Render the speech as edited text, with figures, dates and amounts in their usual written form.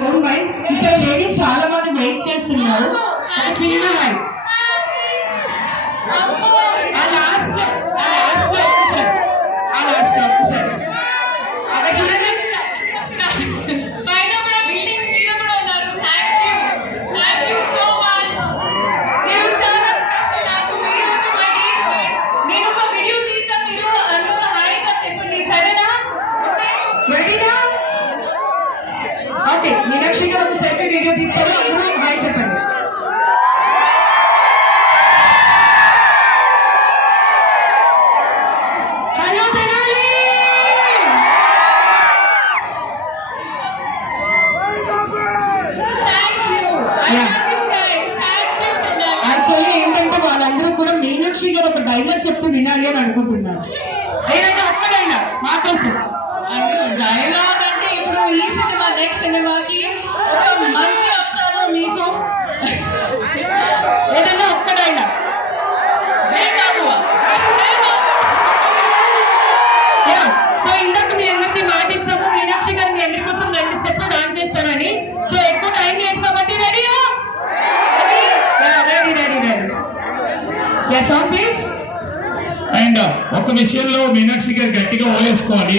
Don't mind. ఇక్కడ ladies చాలా మంది వెయిట్ చేస్తున్నారు. చిన్న హై మీనాక్షి గారు ఒక సెల్ఫీ వీడియో తీస్తారు. అందరూ హాయ్ చెప్పండి. హలో తెనాలి. యాక్చువల్లీ ఏంటంటే వాళ్ళందరూ కూడా మీనాక్షి గారు ఒక డైలాగ్ చెప్తూ వినాలి అని అనుకుంటున్నారు. ఏదైనా ఒక్క డైలాగ్ మా కోసం. డైలాగ్ అంటే ఇప్పుడు ఈ సినిమా నెక్స్ట్ సినిమాకి మంచి చెప్తాను మీకు. ఏదైనా ఒక్క డైలాగ్. సో ఇందాక మీ అందరికీ మాట ఇచ్చాము మీనాక్షి గారు మీ అందరి కోసం 2 స్టెప్లు డాన్స్ చేస్తారని. సో ఎక్కువ టైం లేదు కాబట్టి ready ready ready ready. yes song please. And ఒక విషయంలో మీనాక్షి గారు గట్టిగా ఓలేసుకోవాలి.